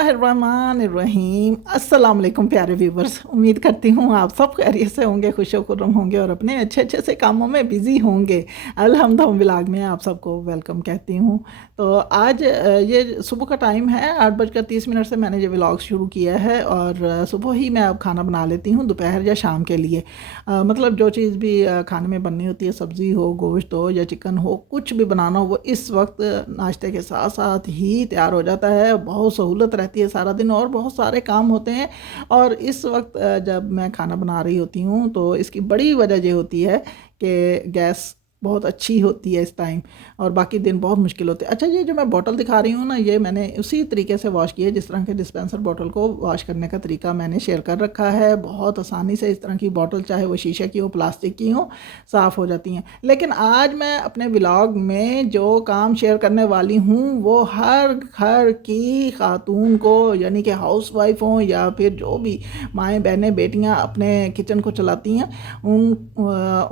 बिस्मिल्लाहिर्रहमानिर्रहीम। अस्सलाम वालेकुम प्यारे व्यूवर्स, उम्मीद करती हूँ आप सब खैरियत से होंगे, खुशो-खुर्रम होंगे और अपने अच्छे-अच्छे से कामों में बिज़ी होंगे। अल्हम्दुलिल्लाह व्लॉग में आप सबको वेलकम कहती हूँ। तो आज ये सुबह का टाइम है, 8:30 से मैंने ये व्लॉग शुरू किया है और सुबह ही मैं अब खाना बना लेती हूँ दोपहर या शाम के लिए। मतलब जो चीज़ भी खाने में बननी होती है, सब्ज़ी हो, गोश्त हो या चिकन हो, कुछ भी बनाना हो, वो इस वक्त नाश्ते के साथ साथ ही तैयार हो जाता है। बहुत सहूलत रहती है सारा दिन और बहुत सारे काम होते हैं। और इस वक्त जब मैं खाना बना रही होती हूँ तो इसकी बड़ी वजह ये होती है कि गैस बहुत अच्छी होती है इस टाइम और बाकी दिन बहुत मुश्किल होते हैं। अच्छा, ये जो मैं बॉटल दिखा रही हूँ ना, ये मैंने उसी तरीके से वॉश की है जिस तरह के डिस्पेंसर बॉटल को वॉश करने का तरीका मैंने शेयर कर रखा है। बहुत आसानी से इस तरह की बॉटल, चाहे वो शीशे की हो, प्लास्टिक की हो, साफ़ हो जाती हैं। लेकिन आज मैं अपने व्लॉग में जो काम शेयर करने वाली हूँ वो हर घर की खातून को, यानी कि हाउस वाइफ हों या फिर जो भी माएँ बहनें बेटियाँ अपने किचन को चलाती हैं,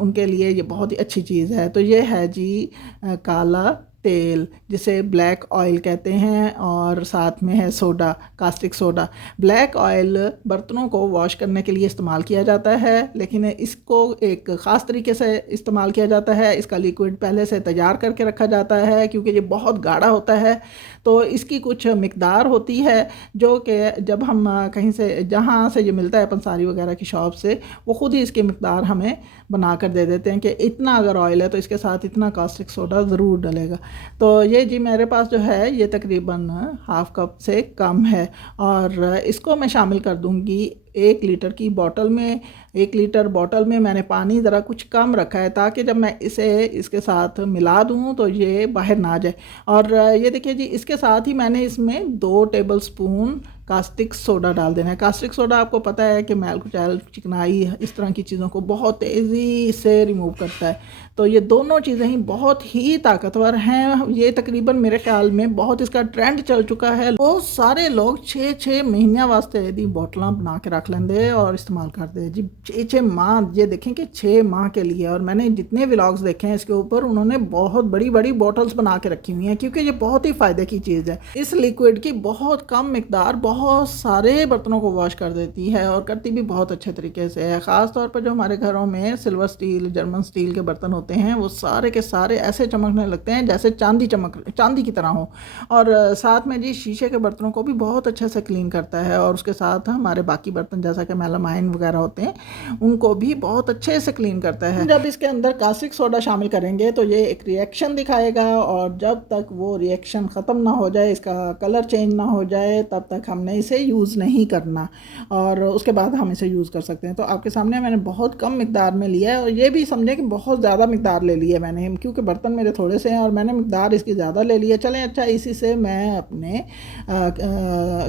उनके लिए ये बहुत ही अच्छी चीज़ है। तो ये है जी काला तेल, जिसे ब्लैक ऑयल कहते हैं, और साथ में है soda, caustic soda. Black oil बर्तनों को वॉश करने के लिए इस्तेमाल किया जाता है, लेकिन इसको एक ख़ास तरीके से इस्तेमाल किया जाता है। इसका लिक्विड पहले से तैयार करके रखा जाता है क्योंकि ये बहुत गाढ़ा होता है। तो इसकी कुछ मिकदार होती है जो कि जब हम कहीं से, जहाँ से ये मिलता है पंसारी वगैरह की शॉप से, वो ख़ुद ही इसकी मिकदार हमें बना कर दे देते हैं कि इतना अगर ऑयल है तो इसके साथ इतना कास्टिक सोडा ज़रूर डलेगा। तो ये जी मेरे पास जो है ये तकरीबन हाफ़ कप से कम है और इसको मैं शामिल कर दूँगी 1 लीटर की बॉटल में। 1 लीटर बॉटल में मैंने पानी ज़रा कुछ कम रखा है ताकि जब मैं इसे इसके साथ मिला दूँ तो ये बाहर ना जाए। और ये देखिए जी, इसके साथ ही मैंने इसमें 2 टेबल स्पून कास्टिक सोडा डाल देना है। कास्टिक सोडा आपको पता है कि मैल कुचैल, चिकनाई, इस तरह की चीज़ों को बहुत तेज़ी से रिमूव करता है। तो ये दोनों चीज़ें ही बहुत ही ताकतवर हैं। ये तकरीबन मेरे ख्याल में बहुत इसका ट्रेंड चल चुका है। बहुत सारे लोग 6-6 महीने वास्ते यदि बोतलां बना के रख लेंदे और इस्तेमाल करते जी 6-6 माह। ये देखें कि 6 माह के लिए, और मैंने जितने व्लॉग्स देखे हैं इसके ऊपर, उन्होंने बहुत बड़ी बड़ी बॉटल्स बना के रखी हुई हैं क्योंकि ये बहुत ही फ़ायदे की चीज़ है। इस लिक्विड की बहुत कम मिकदार बहुत सारे बर्तनों को वॉश कर देती है और करती भी बहुत अच्छे तरीके से है। ख़ास तौर पर जो हमारे घरों में सिल्वर स्टील, जर्मन स्टील के बर्तन होते हैं, वो सारे के सारे ऐसे चमकने लगते हैं जैसे चांदी की तरह हो। और साथ में जी शीशे के बर्तनों को भी बहुत अच्छे से क्लीन करता है और उसके साथ हमारे बाकी बर्तन जैसा कि मेलामाइन वगैरह होते हैं उनको भी बहुत अच्छे से क्लीन करता है। जब इसके अंदर कास्टिक सोडा शामिल करेंगे तो ये एक रिएक्शन दिखाएगा और जब तक वो रिएक्शन ख़त्म ना हो जाए, इसका कलर चेंज ना हो जाए, तब तक हमने इसे यूज़ नहीं करना और उसके बाद हम इसे यूज़ कर सकते हैं। तो आपके सामने मैंने बहुत कम मिकदार में लिया है और ये भी समझें कि बहुत ज़्यादा मिकदार ले ली है मैंने, क्योंकि बर्तन मेरे थोड़े से हैं और मैंने मिकदार इसकी ज़्यादा ले ली है। चलें, अच्छा, इसी से मैं अपने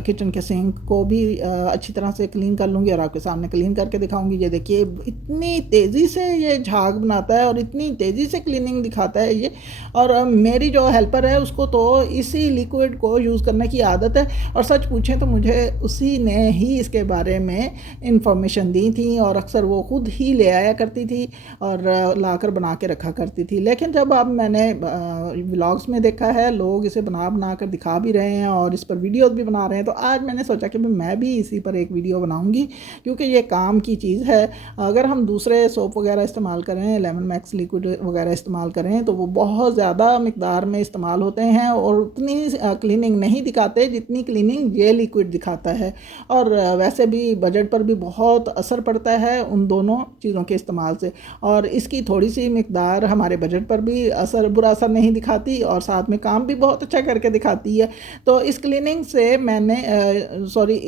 किचन के सिंक को भी अच्छी तरह से क्लीन कर लूँगी और आपके सामने क्लीन करके दिखाऊंगी। ये देखिए, इतनी तेज़ी से ये झाग बनाता है और इतनी तेज़ी से क्लीनिंग दिखाता है ये। और मेरी जो हेल्पर है उसको तो इसी लिक्विड को यूज़ करने की आदत है और सच पूछें तो मुझे उसी ने ही इसके बारे में इंफॉर्मेशन दी थी और अक्सर वो ख़ुद ही ले आया करती थी और लाकर बना के रखा करती थी। लेकिन जब अब मैंने व्लॉग्स में देखा है लोग इसे बना कर दिखा भी रहे हैं और इस पर वीडियोस भी बना रहे हैं, तो आज मैंने सोचा कि मैं भी इसी पर एक वीडियो बनाऊंगी क्योंकि ये काम की चीज़ है। अगर हम दूसरे सोप वगैरह इस्तेमाल करें, लेमन मैक्स लिक्विड वगैरह इस्तेमाल करें, तो वो बहुत ज़्यादा मिकदार में इस्तेमाल होते हैं और उतनी क्लीनिंग नहीं दिखाते जितनी क्लीनिंग ये लिक्विड दिखाता है। और वैसे भी बजट पर भी बहुत असर पड़ता है उन दोनों चीज़ों के इस्तेमाल से, और इसकी थोड़ी सी मिकदार हमारे बजट पर भी बुरा असर नहीं दिखाती और साथ में काम भी बहुत अच्छा करके दिखाती है। तो इस क्लीनिंग से मैंने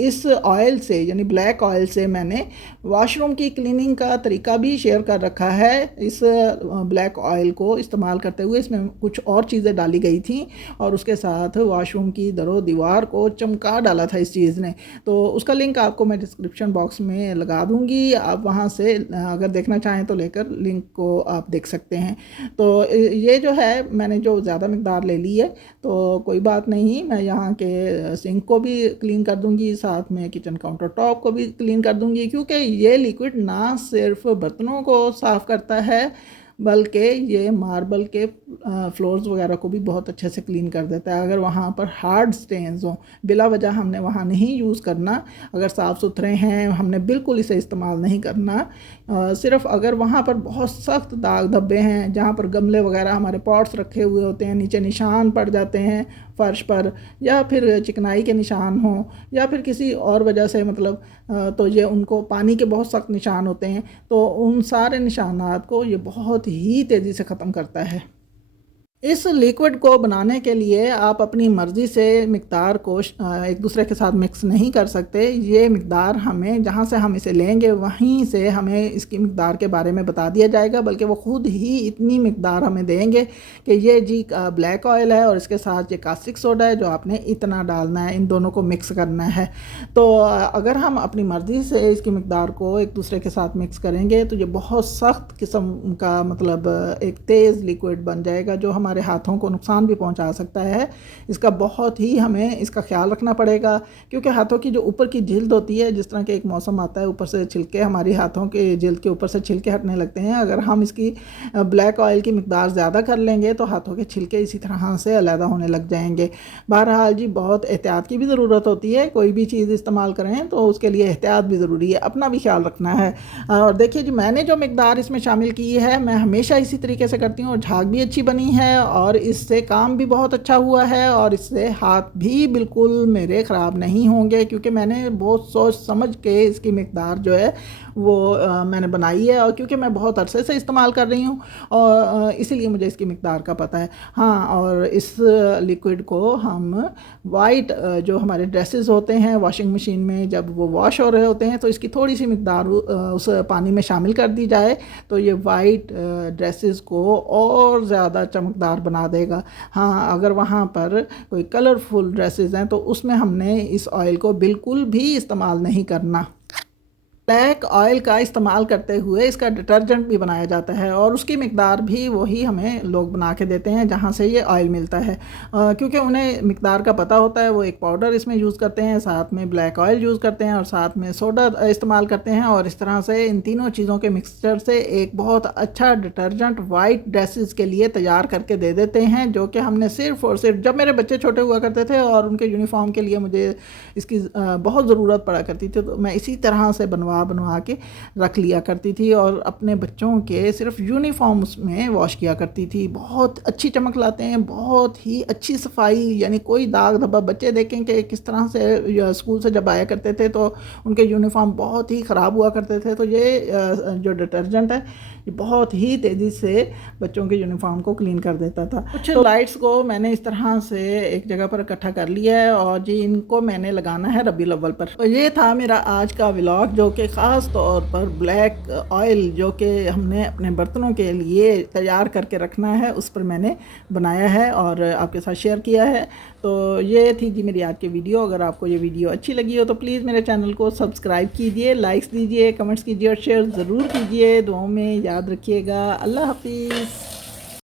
इस ऑयल से, यानी ब्लैक ऑयल से, मैंने वॉशरूम की क्लीनिंग का तरीका भी शेयर कर रखा है। इस ब्लैक ऑयल को इस्तेमाल करते हुए इसमें कुछ और चीज़ें डाली गई थी और उसके साथ वॉशरूम की दरो दीवार को चमका डाला था इस चीज़ ने। तो उसका लिंक आपको मैं डिस्क्रिप्शन बॉक्स में लगा दूंगी, आप वहाँ से अगर देखना चाहें तो लेकर लिंक को आप देख सकते हैं। तो ये जो है मैंने जो ज़्यादा मिकदार ले ली है, तो कोई बात नहीं, मैं यहाँ के सिंक को भी क्लीन कर दूंगी, साथ में किचन काउंटर टॉप को भी क्लीन कर दूंगी, क्योंकि ये लिक्विड ना सिर्फ बर्तनों को साफ़ करता है बल्कि ये मार्बल के फ्लोर्स वगैरह को भी बहुत अच्छे से क्लीन कर देता है। अगर वहाँ पर हार्ड स्टेन्स हों, बिला वजह हमने वहाँ नहीं यूज़ करना। अगर साफ़ सुथरे हैं हमने बिल्कुल इसे इस्तेमाल नहीं करना। सिर्फ अगर वहाँ पर बहुत सख्त दाग धब्बे हैं, जहाँ पर गमले वगैरह हमारे पॉट्स रखे हुए होते हैं, नीचे निशान पड़ जाते हैं फर्श पर, या फिर चिकनाई के निशान हों, या फिर किसी और वजह से मतलब तो ये उनको पानी के बहुत सख्त निशान होते हैं, तो उन सारे निशानात को ये बहुत ही तेज़ी से ख़त्म करता है। इस लिक्विड को बनाने के लिए आप अपनी मर्ज़ी से मिक़दार को एक दूसरे के साथ मिक्स नहीं कर सकते। ये मिक़दार हमें जहाँ से हम इसे लेंगे वहीं से हमें इसकी मिक़दार के बारे में बता दिया जाएगा, बल्कि वो ख़ुद ही इतनी मिक़दार हमें देंगे कि ये जी ब्लैक ऑयल है और इसके साथ ये कास्टिक सोडा है जो आपने इतना डालना है, इन दोनों को मिक्स करना है। तो अगर हम अपनी मर्ज़ी से इसकी मिक़दार को एक दूसरे के साथ मिक्स करेंगे तो ये बहुत सख्त किस्म का मतलब एक तेज़ लिक्विड बन जाएगा जो हमारे हाथों को नुकसान भी पहुंचा सकता है। इसका बहुत ही हमें इसका ख्याल रखना पड़ेगा, क्योंकि हाथों की जो ऊपर की जिल्द होती है, जिस तरह के एक मौसम आता है ऊपर से छिलके हमारी हाथों के जिल्द के ऊपर से छिलके हटने लगते हैं। अगर हम इसकी ब्लैक ऑयल की मिकदार ज़्यादा कर लेंगे तो हाथों के छिलके इसी तरह से अलहदा होने लग जाएंगे। बहरहाल जी बहुत एहतियात की भी ज़रूरत होती है, कोई भी चीज़ इस्तेमाल करें तो उसके लिए एहतियात भी ज़रूरी है, अपना भी ख्याल रखना है। और देखिए जी मैंने जो मिकदार इसमें शामिल की है मैं हमेशा इसी तरीके से करती हूँ और झाग भी अच्छी बनी है और इससे काम भी बहुत अच्छा हुआ है और इससे हाथ भी बिल्कुल मेरे ख़राब नहीं होंगे, क्योंकि मैंने बहुत सोच समझ के इसकी मिकदार जो है वो मैंने बनाई है और क्योंकि मैं बहुत अरसे से इस्तेमाल कर रही हूँ और इसीलिए मुझे इसकी मिकदार का पता है। हाँ, और इस लिक्विड को हम वाइट जो हमारे ड्रेसेस होते हैं वॉशिंग मशीन में जब वो वॉश हो रहे होते हैं तो इसकी थोड़ी सी मिकदार उस पानी में शामिल कर दी जाए तो ये वाइट ड्रेसेस को और ज़्यादा चमकदार बना देगा। हाँ, अगर वहाँ पर कोई कलरफुल ड्रेसेस हैं तो उसमें हमने इस ऑयल को बिल्कुल भी इस्तेमाल नहीं करना। ब्लैक ऑयल का इस्तेमाल करते हुए इसका डिटर्जेंट भी बनाया जाता है और उसकी मिकदार भी वही हमें लोग बना के देते हैं जहाँ से ये ऑयल मिलता है, क्योंकि उन्हें मिकदार का पता होता है। वो एक पाउडर इसमें यूज़ करते हैं, साथ में ब्लैक ऑयल यूज़ करते हैं और साथ में सोडा इस्तेमाल करते हैं और इस तरह से इन तीनों चीज़ों के मिक्सचर से एक बहुत अच्छा डिटर्जेंट वाइट ड्रेसेस के लिए तैयार करके दे देते हैं, जो कि हमने सिर्फ़ और सिर्फ जब मेरे बच्चे छोटे हुआ करते थे और उनके यूनिफॉर्म के लिए मुझे इसकी बहुत ज़रूरत पड़ा करती थी, तो मैं इसी तरह से बनवा के रख लिया करती थी और अपने बच्चों के सिर्फ यूनिफॉर्म्स में वॉश किया करती थी। बहुत अच्छी चमक लाते हैं, बहुत ही अच्छी सफाई, यानी कोई दाग धब्बा। बच्चे देखें कि किस तरह से स्कूल से जब आया करते थे तो उनके यूनिफॉर्म बहुत ही ख़राब हुआ करते थे, तो ये जो डिटर्जेंट है ये बहुत ही तेज़ी से बच्चों के यूनिफॉर्म को क्लीन कर देता था। कुछ लाइट्स को मैंने इस तरह से एक जगह पर इकट्ठा कर लिया है और जी इनको मैंने लगाना है रबीउल अव्वल पर। तो ये था मेरा आज का व्लॉग, जो कि ख़ास तौर पर ब्लैक ऑयल जो कि हमने अपने बर्तनों के लिए तैयार करके रखना है उस पर मैंने बनाया है और आपके साथ शेयर किया है। तो ये थी जी मेरी आज की वीडियो। अगर आपको ये वीडियो अच्छी लगी हो तो प्लीज़ मेरे चैनल को सब्सक्राइब कीजिए, लाइक्स दीजिए, कमेंट्स कीजिए और शेयर ज़रूर कीजिए। दुआओं में याद रखिएगा। अल्लाह हाफिज़।